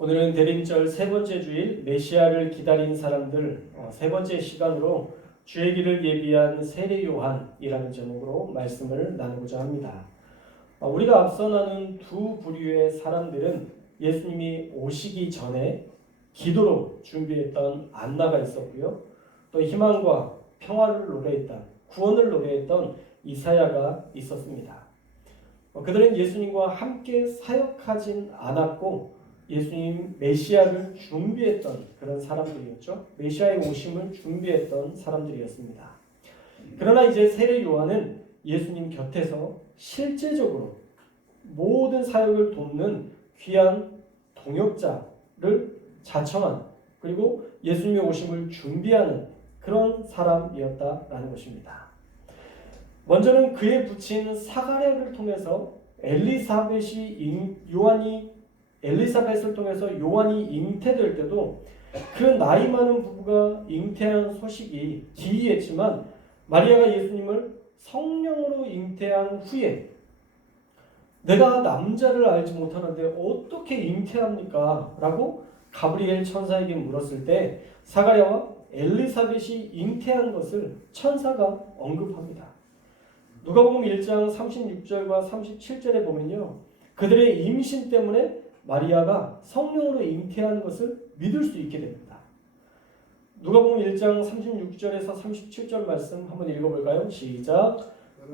오늘은 대림절 세 번째 주일 메시아를 기다린 사람들 세 번째 시간으로 주의 길을 예비한 세례 요한이라는 제목으로 말씀을 나누고자 합니다. 우리가 앞서 나눈 두 부류의 사람들은 예수님이 오시기 전에 기도로 준비했던 안나가 있었고요. 또 희망과 평화를 노래했던 구원을 노래했던 이사야가 있었습니다. 그들은 예수님과 함께 사역하진 않았고 예수님 메시아를 준비했던 그런 사람들이었죠. 메시아의 오심을 준비했던 사람들이었습니다. 그러나 이제 세례 요한은 예수님 곁에서 실제적으로 모든 사역을 돕는 귀한 동역자를 자청한, 그리고 예수님의 오심을 준비하는 그런 사람이었다라는 것입니다. 먼저는 그의 부친 사가랴를 통해서 엘리사벳을 통해서 요한이 잉태될 때도 그 나이 많은 부부가 잉태한 소식이 기이했지만, 마리아가 예수님을 성령으로 잉태한 후에 내가 남자를 알지 못하는데 어떻게 잉태합니까? 라고 가브리엘 천사에게 물었을 때 사가랴와 엘리사벳이 잉태한 것을 천사가 언급합니다. 누가복음 1장 36절과 37절에 보면요, 그들의 임신 때문에 마리아가 성령으로 잉태한 것을 믿을 수 있게 됩니다. 누가복음 1장 36절에서 37절 말씀 한번 읽어볼까요? 시작.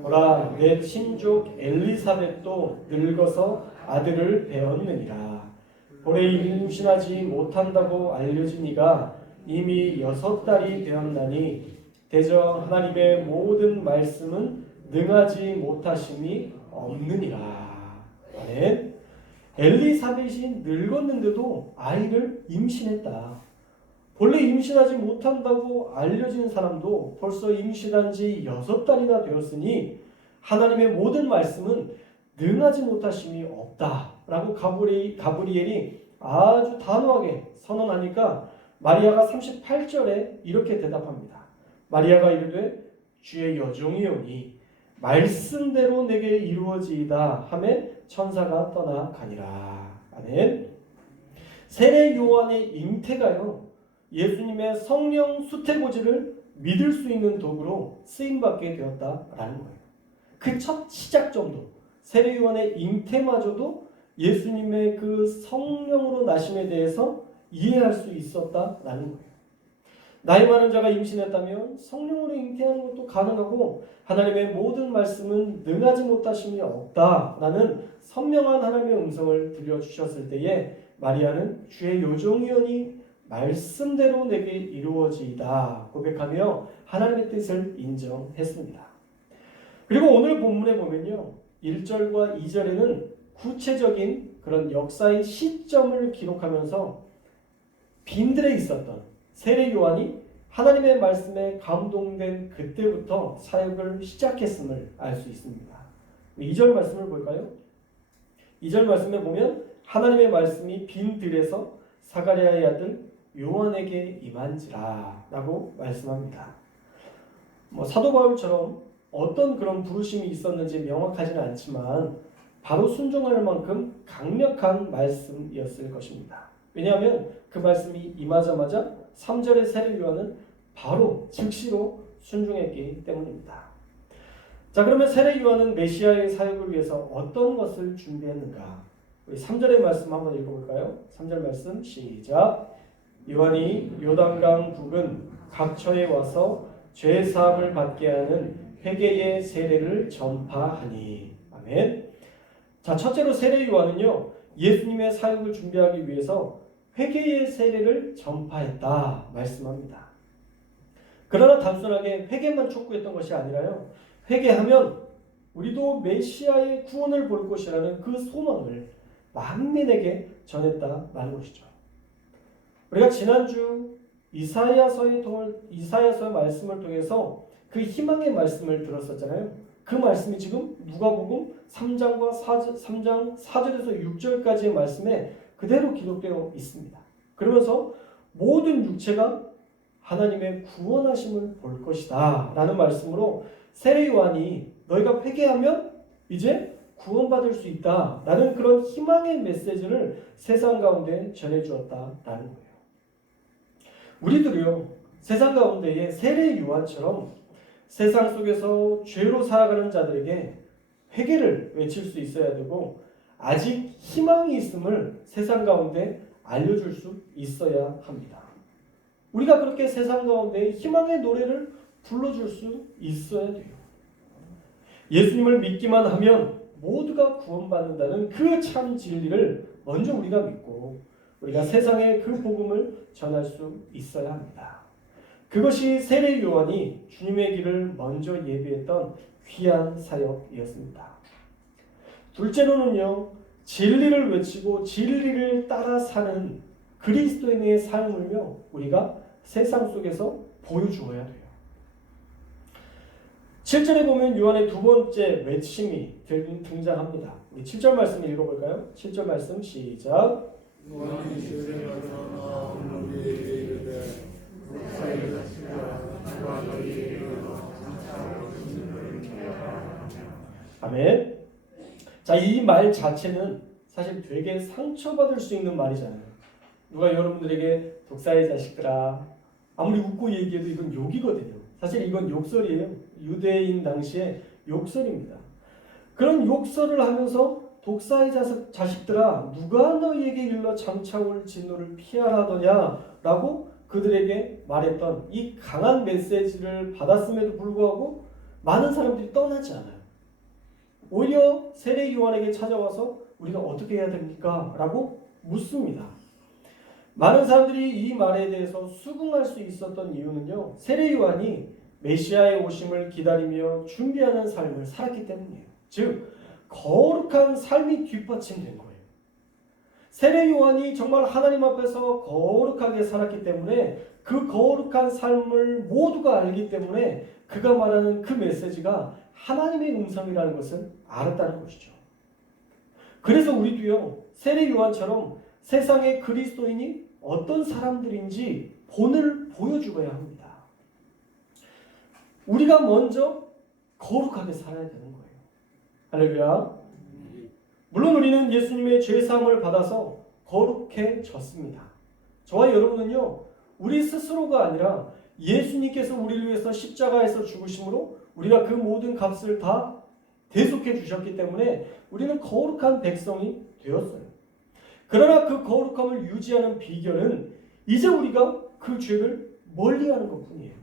보라, 내 친족 엘리사벳도 늙어서 아들을 배었느니라. 볼에 임신하지 못한다고 알려진 이가 이미 6달이 되었나니 대저 하나님의 모든 말씀은 능하지 못하심이 없느니라. 아멘. 엘리사벳이 늙었는데도 아이를 임신했다. 본래 임신하지 못한다고 알려진 사람도 벌써 임신한 지 6달이나 되었으니 하나님의 모든 말씀은 능하지 못하심이 없다라고 가브리엘이 아주 단호하게 선언하니까 마리아가 38절에 이렇게 대답합니다. 마리아가 이르되 주의 여종이오니 말씀대로 내게 이루어지이다 하매 천사가 떠나가니라. 아멘. 세례 요한의 잉태가요, 예수님의 성령 수태고지를 믿을 수 있는 도구로 쓰임받게 되었다라는 거예요. 그 첫 시작점도, 세례 요한의 잉태마저도 예수님의 그 성령으로 나심에 대해서 이해할 수 있었다라는 거예요. 나이 많은 자가 임신했다면 성령으로 잉태하는 것도 가능하고 하나님의 모든 말씀은 능하지 못하심이 없다라는 선명한 하나님의 음성을 들려주셨을 때에 마리아는 주의 여종이오니 말씀대로 내게 이루어지이다 고백하며 하나님의 뜻을 인정했습니다. 그리고 오늘 본문에 보면요, 1절과 2절에는 구체적인 그런 역사의 시점을 기록하면서 빈들에 있었던 세례 요한이 하나님의 말씀에 감동된 그때부터 사역을 시작했음을 알 수 있습니다. 2절 말씀을 볼까요? 2절 말씀에 보면 하나님의 말씀이 빈들에서 사가랴의 아들 요한에게 임한지라 라고 말씀합니다. 사도 바울처럼 어떤 그런 부르심이 있었는지 명확하지는 않지만 바로 순종할 만큼 강력한 말씀이었을 것입니다. 왜냐하면 그 말씀이 임하자마자 3절의 세례 요한은 바로 즉시로 순종했기 때문입니다. 자, 그러면 세례 요한은 메시아의 사역을 위해서 어떤 것을 준비했는가? 우리 3절의 말씀 한번 읽어볼까요? 3절 말씀 시작. 요한이 요단강 부근 각처에 와서 죄 사함을 받게 하는 회개의 세례를 전파하니. 아멘. 자, 첫째로 세례 요한은요, 예수님의 사역을 준비하기 위해서 회개의 세례를 전파했다 말씀합니다. 그러나 단순하게 회개만 촉구했던 것이 아니라요, 회개하면 우리도 메시아의 구원을 볼 것이라는 그 소망을 만민에게 전했다라는 것이죠. 우리가 지난주 이사야서의 말씀을 통해서 그 희망의 말씀을 들었었잖아요. 그 말씀이 지금 누가복음 3장 4절에서 6절까지의 말씀에 그대로 기록되어 있습니다. 그러면서 모든 육체가 하나님의 구원하심을 볼 것이다 라는 말씀으로 세례 요한이 너희가 회개하면 이제 구원받을 수 있다라는 그런 희망의 메시지를 세상 가운데 전해주었다라는 거예요. 우리들이요, 세상 가운데에 세례 요한처럼 세상 속에서 죄로 살아가는 자들에게 회개를 외칠 수 있어야 되고, 아직 희망이 있음을 세상 가운데 알려줄 수 있어야 합니다. 우리가 그렇게 세상 가운데 희망의 노래를 불러줄 수 있어야 돼요. 예수님을 믿기만 하면 모두가 구원받는다는 그 참 진리를 먼저 우리가 믿고 우리가 세상에 그 복음을 전할 수 있어야 합니다. 그것이 세례 요한이 주님의 길을 먼저 예비했던 귀한 사역이었습니다. 둘째로는요, 진리를 외치고 진리를 따라 사는 그리스도인의 삶을요, 우리가 세상 속에서 보여주어야 돼요. 7절에 보면 요한의 두 번째 외침이 등장합니다. 우리 7절 말씀 읽어볼까요? 7절 말씀 시작. 요한이 세례받으나 너희에게 이르되 목사의 자식아 누가 너희에게 이르러 장차로 진리를 깨달으라. 아멘. 자, 이 말 자체는 사실 되게 상처받을 수 있는 말이잖아요. 누가 여러분들에게 독사의 자식들아, 아무리 웃고 얘기해도 이건 욕이거든요. 사실 이건 욕설이에요. 유대인 당시에 욕설입니다. 그런 욕설을 하면서 독사의 자식들아, 누가 너희에게 일러 장차올 진노를 피하라더냐 라고 그들에게 말했던 이 강한 메시지를 받았음에도 불구하고 많은 사람들이 떠나지 않아요. 오히려 세례 요한에게 찾아와서 우리가 어떻게 해야 됩니까? 라고 묻습니다. 많은 사람들이 이 말에 대해서 수긍할 수 있었던 이유는요, 세례 요한이 메시아의 오심을 기다리며 준비하는 삶을 살았기 때문이에요. 즉 거룩한 삶이 뒷받침된 거예요. 세례 요한이 정말 하나님 앞에서 거룩하게 살았기 때문에 그 거룩한 삶을 모두가 알기 때문에 그가 말하는 그 메시지가 하나님의 음성이라는 것을 알았다는 것이죠. 그래서 우리도요, 세례 요한처럼 세상의 그리스도인이 어떤 사람들인지 본을 보여주어야 합니다. 우리가 먼저 거룩하게 살아야 되는 거예요. 할렐루야. 물론 우리는 예수님의 죄사함을 받아서 거룩해졌습니다. 저와 여러분은요, 우리 스스로가 아니라 예수님께서 우리를 위해서 십자가에서 죽으심으로 우리가 그 모든 값을 다 대속해 주셨기 때문에 우리는 거룩한 백성이 되었어요. 그러나 그 거룩함을 유지하는 비결은 이제 우리가 그 죄를 멀리하는 것뿐이에요.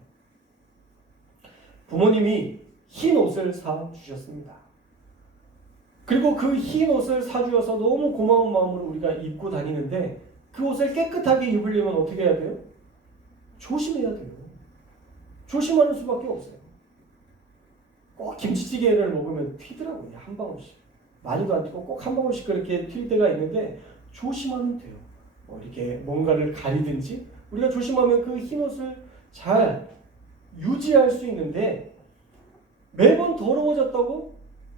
부모님이 흰 옷을 사주셨습니다. 그리고 그 흰 옷을 사주어서 너무 고마운 마음으로 우리가 입고 다니는데 그 옷을 깨끗하게 입으려면 어떻게 해야 돼요? 조심해야 돼요. 조심하는 수밖에 없어요. 꼭 김치찌개를 먹으면 튀더라고요. 한 방울씩. 많이도 안 튀고 꼭 한 방울씩 그렇게 튈 때가 있는데 조심하면 돼요. 이렇게 뭔가를 가리든지 우리가 조심하면 그 흰 옷을 잘 유지할 수 있는데 매번 더러워졌다고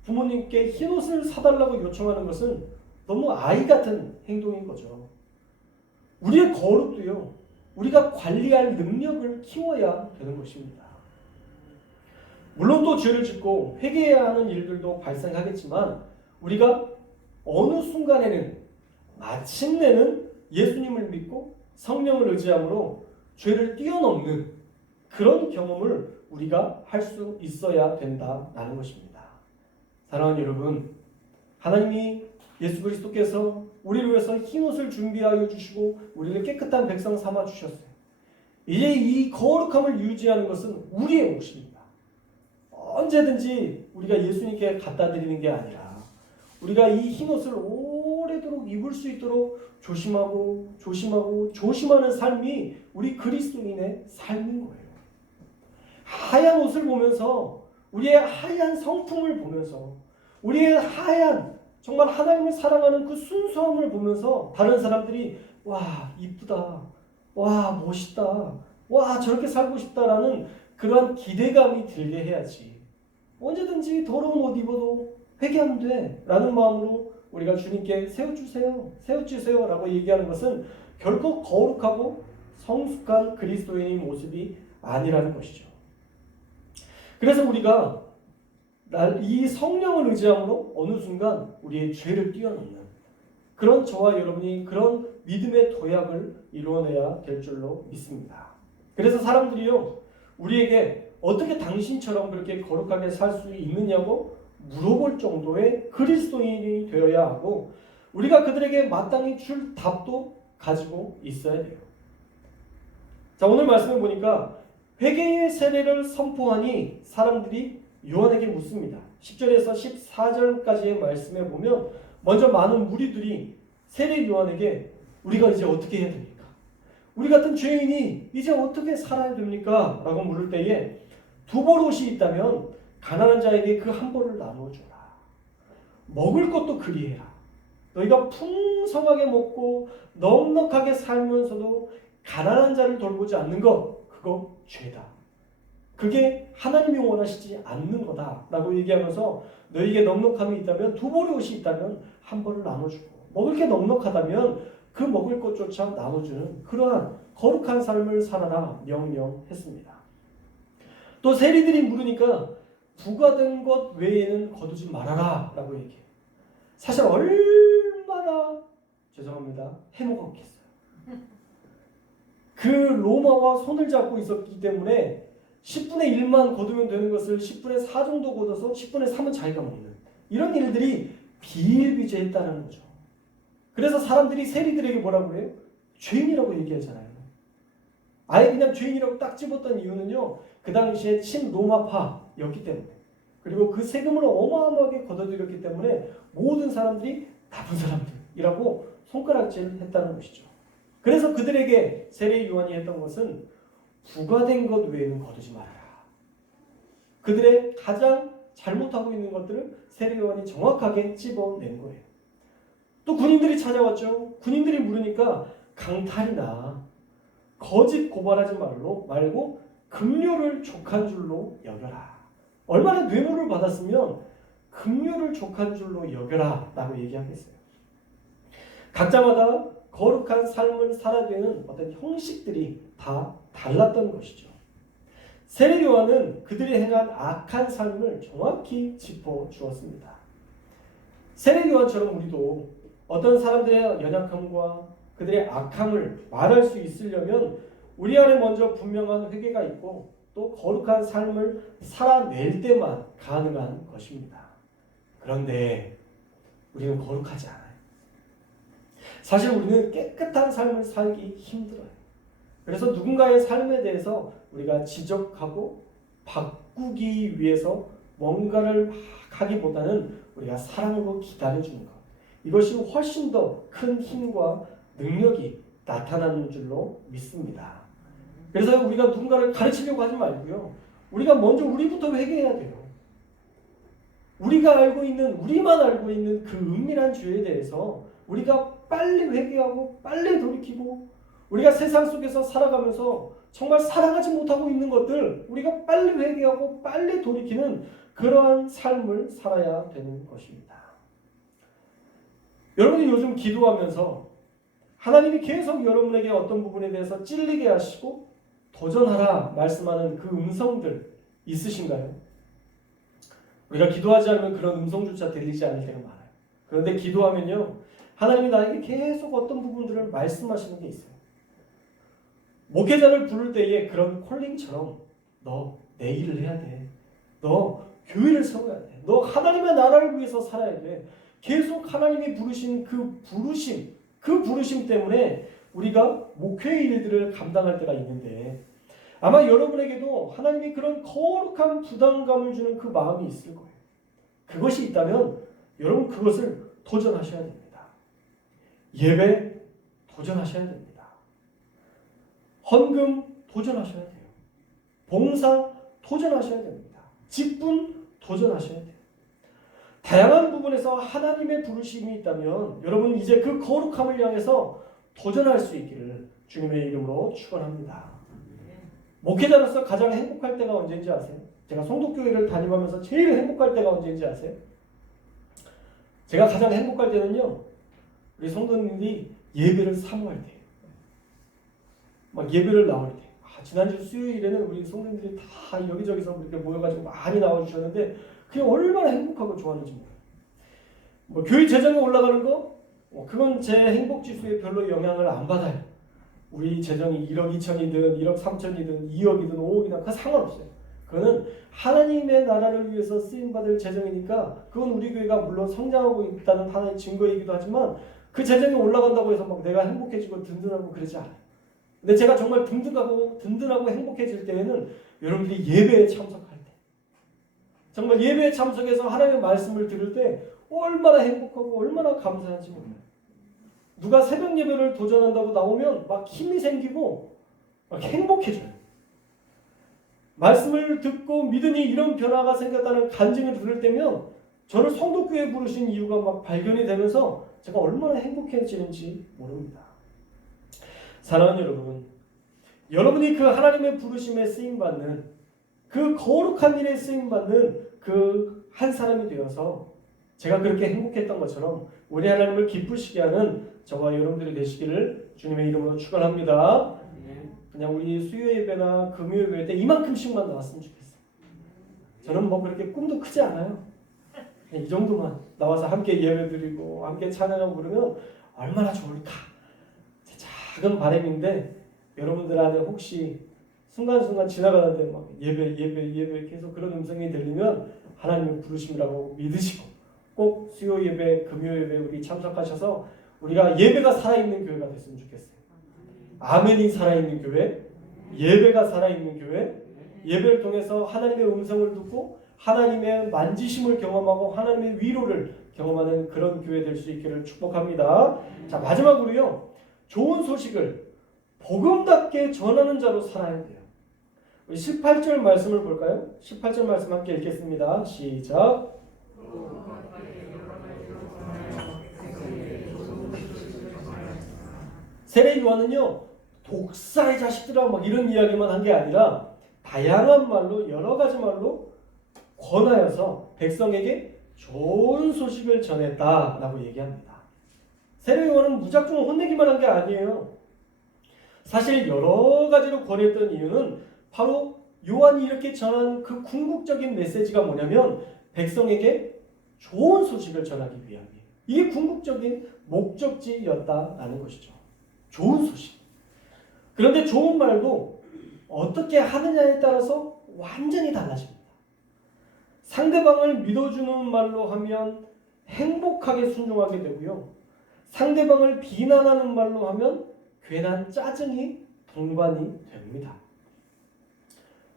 부모님께 흰 옷을 사달라고 요청하는 것은 너무 아이 같은 행동인 거죠. 우리의 거룩도요, 우리가 관리할 능력을 키워야 되는 것입니다. 물론 또 죄를 짓고 회개해야 하는 일들도 발생하겠지만 우리가 어느 순간에는 마침내는 예수님을 믿고 성령을 의지함으로 죄를 뛰어넘는 그런 경험을 우리가 할 수 있어야 된다라는 것입니다. 사랑하는 여러분, 하나님이 예수 그리스도께서 우리를 위해서 흰 옷을 준비하여 주시고 우리를 깨끗한 백성 삼아 주셨어요. 이제 이 거룩함을 유지하는 것은 우리의 몫입니다. 언제든지 우리가 예수님께 갖다 드리는 게 아니라 우리가 이 흰 옷을 오래도록 입을 수 있도록 조심하는 삶이 우리 그리스도인의 삶인 거예요. 하얀 옷을 보면서 우리의 하얀 성품을 보면서 우리의 하얀 정말 하나님을 사랑하는 그 순수함을 보면서 다른 사람들이 와 이쁘다, 와 멋있다, 와 저렇게 살고 싶다라는 그러한 기대감이 들게 해야지. 언제든지 더러운 옷 입어도 회개하면 돼 라는 마음으로 우리가 주님께 세워주세요 라고 얘기하는 것은 결코 거룩하고 성숙한 그리스도인의 모습이 아니라는 것이죠. 그래서 우리가 이 성령을 의지함으로 어느 순간 우리의 죄를 뛰어넘는 그런 저와 여러분이 그런 믿음의 도약을 이루어내야 될 줄로 믿습니다. 그래서 사람들이요, 우리에게 어떻게 당신처럼 그렇게 거룩하게 살 수 있느냐고 물어볼 정도의 그리스도인이 되어야 하고, 우리가 그들에게 마땅히 줄 답도 가지고 있어야 돼요. 자, 오늘 말씀을 보니까 회개의 세례를 선포하니 사람들이 요한에게 묻습니다. 10절에서 14절까지의 말씀에 보면 먼저 많은 무리들이 세례 요한에게 우리가 이제 어떻게 해야 됩니까? 우리 같은 죄인이 이제 어떻게 살아야 됩니까? 라고 물을 때에 두 벌옷이 있다면 가난한 자에게 그 한 벌을 나누어줘라. 먹을 것도 그리해라. 너희가 풍성하게 먹고 넉넉하게 살면서도 가난한 자를 돌보지 않는 것, 그거 죄다. 그게 하나님이 원하시지 않는 거다 라고 얘기하면서 너희에게 넉넉함이 있다면 두 벌의 옷이 있다면 한 벌을 나눠주고, 먹을 게 넉넉하다면 그 먹을 것조차 나눠주는 그러한 거룩한 삶을 살아라 명령했습니다. 또 세리들이 물으니까 부과된 것 외에는 거두지 말아라 라고 얘기해요. 사실 얼마나 죄송합니다 해먹었겠어요. 그 로마와 손을 잡고 있었기 때문에 10분의 1만 거두면 되는 것을 10분의 4 정도 거둬서 10분의 3은 자기가 먹는 이런 일들이 비일비재했다는 거죠. 그래서 사람들이 세리들에게 뭐라고 해요? 죄인이라고 얘기하잖아요. 아예 그냥 죄인이라고 딱 집었던 이유는요, 그 당시에 친로마파였기 때문에, 그리고 그 세금을 어마어마하게 걷어들였기 때문에 모든 사람들이 나쁜 사람들이라고 손가락질 했다는 것이죠. 그래서 그들에게 세례 요한이 했던 것은 부과된 것 외에는 거두지 말아라. 그들의 가장 잘못하고 있는 것들을 세례 요한이 정확하게 찝어낸 거예요. 또 군인들이 찾아왔죠. 군인들이 물으니까 강탈이나 거짓 고발하지 말고 급료를 족한 줄로 여겨라. 얼마나 뇌물을 받았으면 급료를 족한 줄로 여겨라 라고 얘기하겠어요. 각자마다 거룩한 삶을 살아야 되는 어떤 형식들이 다 달랐던 것이죠. 세례 요한은 그들이 행한 악한 삶을 정확히 짚어주었습니다. 세례 요한처럼 우리도 어떤 사람들의 연약함과 그들의 악함을 말할 수 있으려면 우리 안에 먼저 분명한 회개가 있고 또 거룩한 삶을 살아낼 때만 가능한 것입니다. 그런데 우리는 거룩하지 않아요. 사실 우리는 깨끗한 삶을 살기 힘들어요. 그래서 누군가의 삶에 대해서 우리가 지적하고 바꾸기 위해서 뭔가를 하기보다는 우리가 사랑으로 기다려주는 것, 이것이 훨씬 더 큰 힘과 능력이 나타나는 줄로 믿습니다. 그래서 우리가 누군가를 가르치려고 하지 말고요, 우리가 먼저 우리부터 회개해야 돼요. 우리만 알고 있는 그 은밀한 죄에 대해서 우리가 빨리 회개하고 빨리 돌이키고, 우리가 세상 속에서 살아가면서 정말 사랑하지 못하고 있는 것들 우리가 빨리 회개하고 빨리 돌이키는 그러한 삶을 살아야 되는 것입니다. 여러분이 요즘 기도하면서 하나님이 계속 여러분에게 어떤 부분에 대해서 찔리게 하시고 도전하라 말씀하는 그 음성들 있으신가요? 우리가 기도하지 않으면 그런 음성조차 들리지 않을 때가 많아요. 그런데 기도하면요, 하나님이 나에게 계속 어떤 부분들을 말씀하시는 게 있어요. 목회자를 부를 때에 그런 콜링처럼 너 내 일을 해야 돼. 너 교회를 세워야 돼. 너 하나님의 나라를 위해서 살아야 돼. 계속 하나님이 부르신 그 부르심 때문에 우리가 목회의 일들을 감당할 때가 있는데, 아마 여러분에게도 하나님이 그런 거룩한 부담감을 주는 그 마음이 있을 거예요. 그것이 있다면 여러분 그것을 도전하셔야 됩니다. 예배 도전하셔야 됩니다. 헌금 도전하셔야 돼요. 봉사 도전하셔야 됩니다. 직분 도전하셔야 돼요. 다양한 부분에서 하나님의 부르심이 있다면 여러분 이제 그 거룩함을 향해서 도전할 수 있기를 주님의 이름으로 축원합니다. 목회자로서 가장 행복할 때가 언제인지 아세요? 제가 성도교회를 다니면서 제일 행복할 때가 언제인지 아세요? 제가 가장 행복할 때는요, 우리 성도님들이 예배를 사모할 때예요. 막 예배를 나올 때. 지난주 수요일에는 우리 성도님들이 다 여기저기서 이렇게 모여가지고 많이 나와주셨는데 그게 얼마나 행복하고 좋았는지 몰라요. 뭐 교회 재정이 올라가는 거, 그건 제 행복 지수에 별로 영향을 안 받아요. 우리 재정이 1억 2천이든 1억 3천이든 2억이든 5억이든 그 상관없어요. 그거는 하나님의 나라를 위해서 쓰임받을 재정이니까 그건 우리 교회가 물론 성장하고 있다는 하나의 증거이기도 하지만 그 재정이 올라간다고 해서 막 내가 행복해지고 든든하고 그러지 않아요. 근데 제가 정말 든든하고 행복해질 때에는 여러분들이 예배에 참석할 때, 정말 예배에 참석해서 하나님의 말씀을 들을 때 얼마나 행복하고 얼마나 감사한지 몰라요. 누가 새벽 예배를 도전한다고 나오면 막 힘이 생기고 막 행복해져요. 말씀을 듣고 믿으니 이런 변화가 생겼다는 간증을 들을 때면 저를 성도교회에 부르신 이유가 막 발견이 되면서 제가 얼마나 행복해지는지 모릅니다. 사랑하는 여러분, 여러분이 그 하나님의 부르심에 쓰임받는 그 거룩한 일에 쓰임받는 그 한 사람이 되어서 제가 그렇게 행복했던 것처럼 우리 하나님을 기쁘시게 하는 저와 여러분들이 되시기를 주님의 이름으로 축원합니다. 그냥 우리 수요 예배나 금요 예배 때 이만큼씩만 나왔으면 좋겠어요. 저는 뭐 그렇게 꿈도 크지 않아요. 그냥 이 정도만 나와서 함께 예배드리고 함께 찬양하고 그러면 얼마나 좋을까. 제 작은 바람인데 여러분들 안에 혹시 순간순간 지나가는데 막 예배 계속 그런 음성이 들리면 하나님의 부르심이라고 믿으시고 꼭 수요 예배, 금요 예배 우리 참석하셔서 우리가 예배가 살아있는 교회가 됐으면 좋겠어요. 아멘이 살아있는 교회, 예배가 살아있는 교회, 예배를 통해서 하나님의 음성을 듣고 하나님의 만지심을 경험하고 하나님의 위로를 경험하는 그런 교회 될 수 있기를 축복합니다. 자, 마지막으로요. 좋은 소식을 복음답게 전하는 자로 살아야 돼요. 우리 18절 말씀을 볼까요? 18절 말씀 함께 읽겠습니다. 시작. 세례 요한은요 독사의 자식들아 막 이런 이야기만 한 게 아니라 다양한 말로 여러 가지 말로 권하여서 백성에게 좋은 소식을 전했다라고 얘기합니다. 세례 요한은 무작정 혼내기만 한 게 아니에요. 사실 여러 가지로 권했던 이유는 바로 요한이 이렇게 전한 그 궁극적인 메시지가 뭐냐면 백성에게 좋은 소식을 전하기 위함이에요. 이게 궁극적인 목적지였다라는 것이죠. 좋은 소식. 그런데 좋은 말도 어떻게 하느냐에 따라서 완전히 달라집니다. 상대방을 믿어주는 말로 하면 행복하게 순종하게 되고요. 상대방을 비난하는 말로 하면 괜한 짜증이 동반이 됩니다.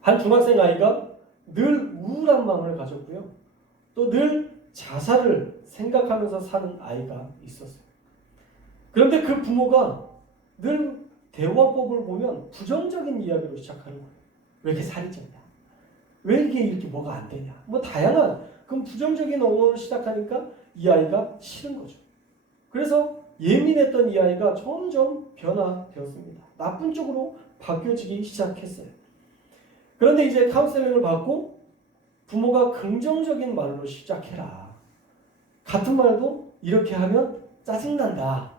한 중학생 아이가 늘 우울한 마음을 가졌고요. 또 늘 자살을 생각하면서 사는 아이가 있었어요. 그런데 그 부모가 늘 대화법을 보면 부정적인 이야기로 시작하는 거예요. 왜 이렇게 살이 쪘냐? 왜 이게 이렇게 뭐가 안 되냐? 뭐 다양한 그럼 부정적인 언어를 시작하니까 이 아이가 싫은 거죠. 그래서 예민했던 이 아이가 점점 변화되었습니다. 나쁜 쪽으로 바뀌어지기 시작했어요. 그런데 이제 카운셀링을 받고 부모가 긍정적인 말로 시작해라. 같은 말도 이렇게 하면 짜증난다.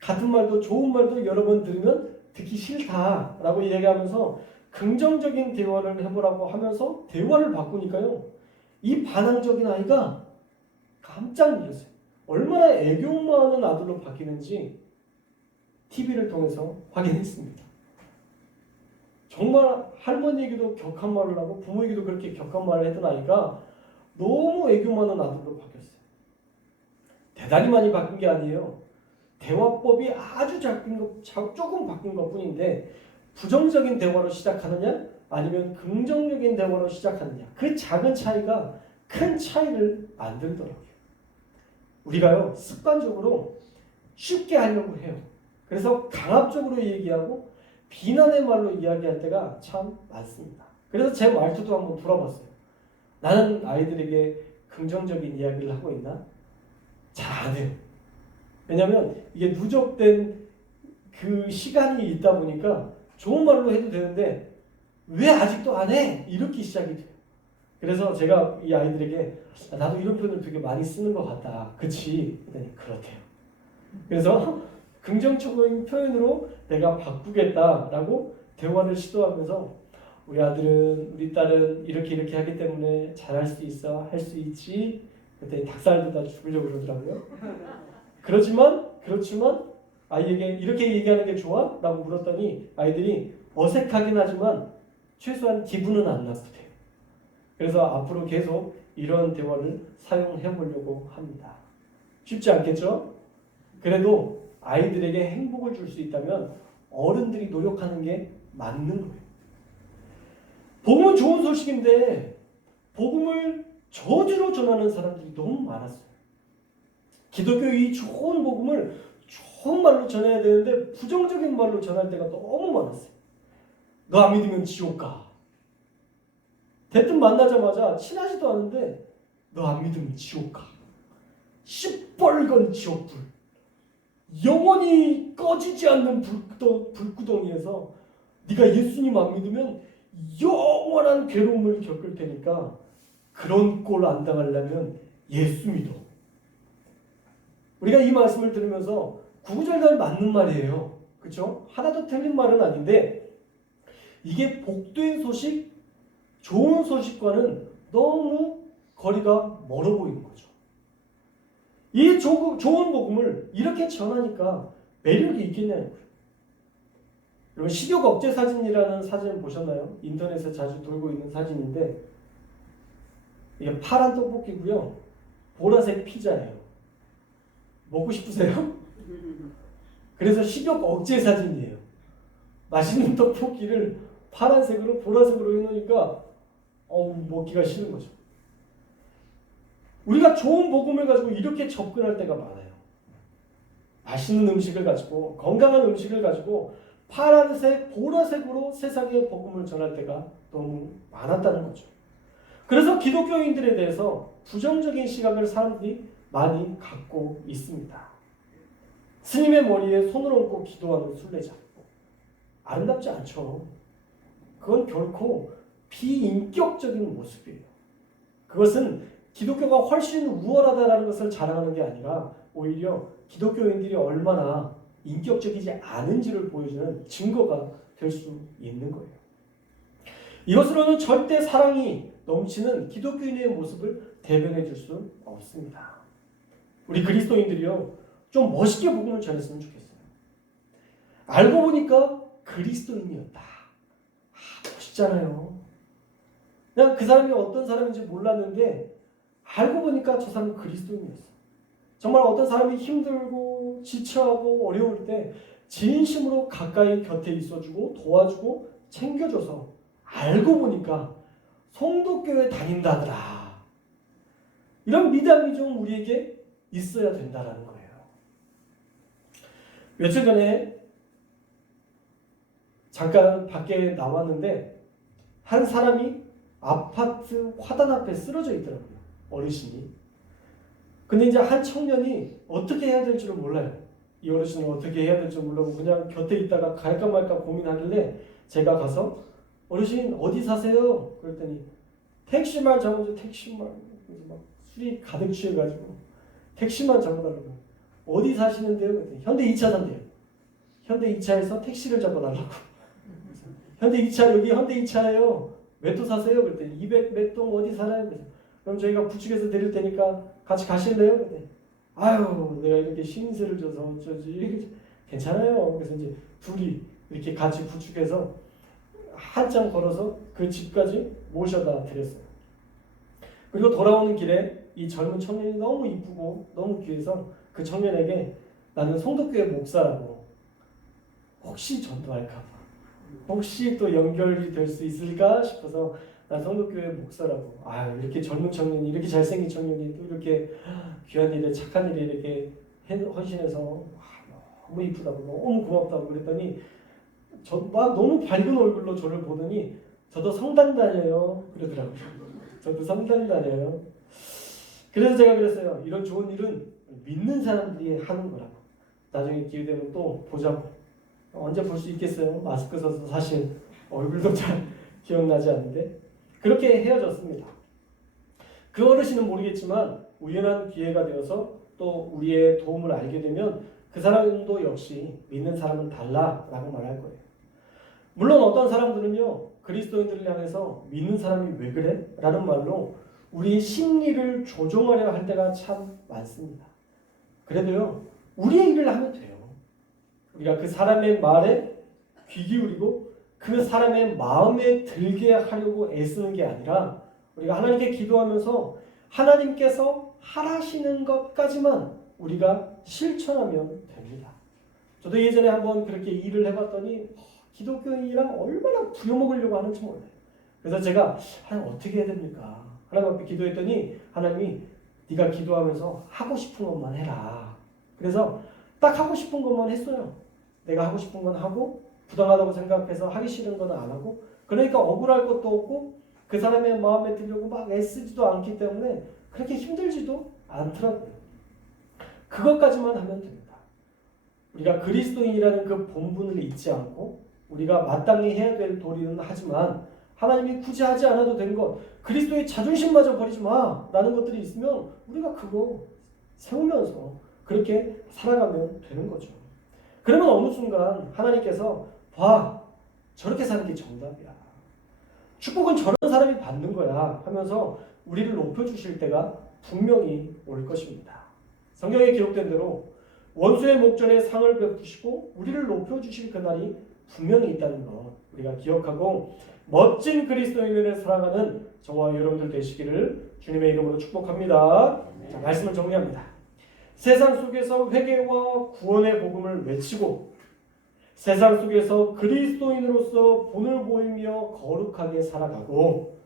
같은 말도 좋은 말도 여러 번 들으면 듣기 싫다라고 얘기하면서 긍정적인 대화를 해보라고 하면서 대화를 바꾸니까요. 이 반항적인 아이가 깜짝 놀랐어요. 얼마나 애교 많은 아들로 바뀌는지 TV를 통해서 확인했습니다. 정말 할머니에게도 격한 말을 하고 부모에게도 그렇게 격한 말을 했던 아이가 너무 애교 많은 아들로 바뀌었어요. 대단히 많이 바뀐 게 아니에요. 대화법이 아주 조금 바뀐 것 뿐인데 부정적인 대화로 시작하느냐 아니면 긍정적인 대화로 시작하느냐 그 작은 차이가 큰 차이를 만들더라고요. 우리가요 습관적으로 쉽게 하려고 해요. 그래서 강압적으로 얘기하고 비난의 말로 이야기할 때가 참 많습니다. 그래서 제 말투도 한번 돌아봤어요. 나는 아이들에게 긍정적인 이야기를 하고 있나? 잘 안 해요. 왜냐하면 이게 누적된 그 시간이 있다 보니까 좋은 말로 해도 되는데 왜 아직도 안 해? 이렇게 시작이 돼요. 그래서 제가 이 아이들에게 나도 이런 표현을 되게 많이 쓰는 것 같다. 그치? 그렇대요. 그래서 긍정적인 표현으로 내가 바꾸겠다라고 대화를 시도하면서 우리 아들은 우리 딸은 이렇게 하기 때문에 잘할 수 있어, 할 수 있지. 그때 닭살 돋아 죽으려고 그러더라고요. 그렇지만 아이에게 이렇게 얘기하는 게 좋아? 라고 물었더니 아이들이 어색하긴 하지만 최소한 기분은 안 나쁘대요. 그래서 앞으로 계속 이런 대화를 사용해 보려고 합니다. 쉽지 않겠죠? 그래도 아이들에게 행복을 줄 수 있다면 어른들이 노력하는 게 맞는 거예요. 복음은 좋은 소식인데 복음을 저주로 전하는 사람들이 너무 많았어요. 기독교의 이 좋은 복음을 좋은 말로 전해야 되는데 부정적인 말로 전할 때가 너무 많았어요. 너 안 믿으면 지옥 가. 대뜸 만나자마자 친하지도 않은데 너 안 믿으면 지옥 가. 시뻘건 지옥불. 영원히 꺼지지 않는 불구덩이에서 네가 예수님 안 믿으면 영원한 괴로움을 겪을 테니까 그런 꼴 안 당하려면 예수 믿어. 우리가 이 말씀을 들으면서 구구절절 맞는 말이에요. 그렇죠? 하나도 틀린 말은 아닌데 이게 복된 소식, 좋은 소식과는 너무 거리가 멀어 보이는 거죠. 이 좋은 복음을 이렇게 전하니까 매력이 있겠냐는 거예요. 여러분 식욕 억제 사진이라는 사진 보셨나요? 인터넷에 자주 돌고 있는 사진인데 이게 파란 떡볶이고요. 보라색 피자예요. 먹고 싶으세요? 그래서 식욕 억제 사진이에요. 맛있는 떡볶이를 파란색으로 보라색으로 해놓으니까 먹기가 싫은 거죠. 우리가 좋은 복음을 가지고 이렇게 접근할 때가 많아요. 맛있는 음식을 가지고 건강한 음식을 가지고 파란색, 보라색으로 세상의 복음을 전할 때가 너무 많았다는 거죠. 그래서 기독교인들에 대해서 부정적인 시각을 사람들이 많이 갖고 있습니다. 스님의 머리에 손을 얹고 기도하는 순례자. 아름답지 않죠. 그건 결코 비인격적인 모습이에요. 그것은 기독교가 훨씬 우월하다는 것을 자랑하는 게 아니라 오히려 기독교인들이 얼마나 인격적이지 않은지를 보여주는 증거가 될 수 있는 거예요. 이것으로는 절대 사랑이 넘치는 기독교인의 모습을 대변해 줄 수 없습니다. 우리 그리스도인들이요, 좀 멋있게 복음을 전했으면 좋겠어요. 알고 보니까 그리스도인이었다. 멋있잖아요. 그냥 그 사람이 어떤 사람인지 몰랐는데 알고 보니까 저 사람은 그리스도인이었어. 정말 어떤 사람이 힘들고 지쳐하고 어려울 때 진심으로 가까이 곁에 있어주고 도와주고 챙겨줘서 알고 보니까 송도교회 다닌다더라. 이런 미담이 좀 우리에게 있어야 된다는 거예요. 며칠 전에 잠깐 밖에 나왔는데 한 사람이 아파트 화단 앞에 쓰러져 있더라고요. 어르신이. 근데 이제 한 청년이 어떻게 해야 될지를 몰라요. 이 어르신을 어떻게 해야 될지 모르고 그냥 곁에 있다가 갈까 말까 고민하길래 제가 가서 어르신 어디 사세요? 그랬더니 택시만 잡아줘. 택시만. 그래서 막 술이 가득 취해가지고 택시만 잡아달라고. 어디 사시는데요? 그랬더니 현대 2차 산대요. 현대 2차에서 택시를 잡아달라고. 현대 2차 여기 현대 2차예요. 몇 도 사세요? 그랬더니 200 몇 동 어디 살아요? 그래서 그럼 저희가 부축해서 드릴 테니까 같이 가실래요? 그랬더니 아유 내가 이렇게 신세를 져서 어쩌지. 괜찮아요. 그래서 이제 둘이 이렇게 같이 부축해서 한참 걸어서 그 집까지 모셔다 드렸어요. 그리고 돌아오는 길에 이 젊은 청년이 너무 이쁘고 너무 귀해서 그 청년에게 나는 송도교회 목사라고 혹시 전도할까봐 혹시 또 연결이 될 수 있을까 싶어서 난 송도교회 목사라고. 이렇게 젊은 청년이 이렇게 잘생긴 청년이 또 이렇게 귀한 일에 착한 일에 이렇게 헌신해서 너무 이쁘다고 너무 고맙다고 그랬더니 막 너무 밝은 얼굴로 저를 보더니 저도 성당 다녀요 그러더라고요. 저도 성당 다녀요. 그래서 제가 그랬어요. 이런 좋은 일은 믿는 사람들이 하는 거라고. 나중에 기회 되면 또 보자고. 언제 볼 수 있겠어요? 마스크 써서 사실 얼굴도 잘 기억나지 않는데 그렇게 헤어졌습니다. 그 어르신은 모르겠지만 우연한 기회가 되어서 또 우리의 도움을 알게 되면 그 사람도 역시 믿는 사람은 달라라고 말할 거예요. 물론 어떤 사람들은요, 그리스도인들을 향해서 믿는 사람이 왜 그래? 라는 말로 우리의 심리를 조종하려 할 때가 참 많습니다. 그래도요, 우리의 일을 하면 돼요. 우리가 그 사람의 말에 귀 기울이고 그 사람의 마음에 들게 하려고 애쓰는 게 아니라 우리가 하나님께 기도하면서 하나님께서 하라시는 것까지만 우리가 실천하면 됩니다. 저도 예전에 한번 그렇게 일을 해봤더니 기독교인이랑 얼마나 부려먹으려고 하는지 몰라요. 그래서 제가 하나님 어떻게 해야 됩니까? 하나님 앞에 기도했더니 하나님이 네가 기도하면서 하고 싶은 것만 해라. 그래서 딱 하고 싶은 것만 했어요. 내가 하고 싶은 건 하고 부당하다고 생각해서 하기 싫은 건 안 하고, 그러니까 억울할 것도 없고 그 사람의 마음에 들려고 막 애쓰지도 않기 때문에 그렇게 힘들지도 않더라고요. 그것까지만 하면 됩니다. 우리가 그리스도인이라는 그 본분을 잊지 않고 우리가 마땅히 해야 될 도리는 하지만 하나님이 굳이 하지 않아도 되는 것, 그리스도의 자존심마저 버리지 마 라는 것들이 있으면 우리가 그거 세우면서 그렇게 살아가면 되는 거죠. 그러면 어느 순간 하나님께서 봐, 저렇게 사는 게 정답이야, 축복은 저런 사람이 받는 거야 하면서 우리를 높여주실 때가 분명히 올 것입니다. 성경에 기록된 대로 원수의 목전에 상을 베푸시고 우리를 높여주실 그날이 분명히 있다는 것 우리가 기억하고 멋진 그리스도인을 살아가는 저와 여러분들 되시기를 주님의 이름으로 축복합니다. 자, 말씀을 정리합니다. 세상 속에서 회개와 구원의 복음을 외치고 세상 속에서 그리스도인으로서 본을 보이며 거룩하게 살아가고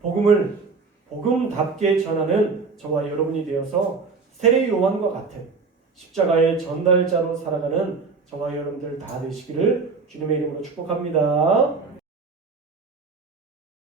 복음을 복음답게 전하는 저와 여러분이 되어서 세례 요한과 같은 십자가의 전달자로 살아가는 저와 여러분들 다 되시기를 주님의 이름으로 축복합니다.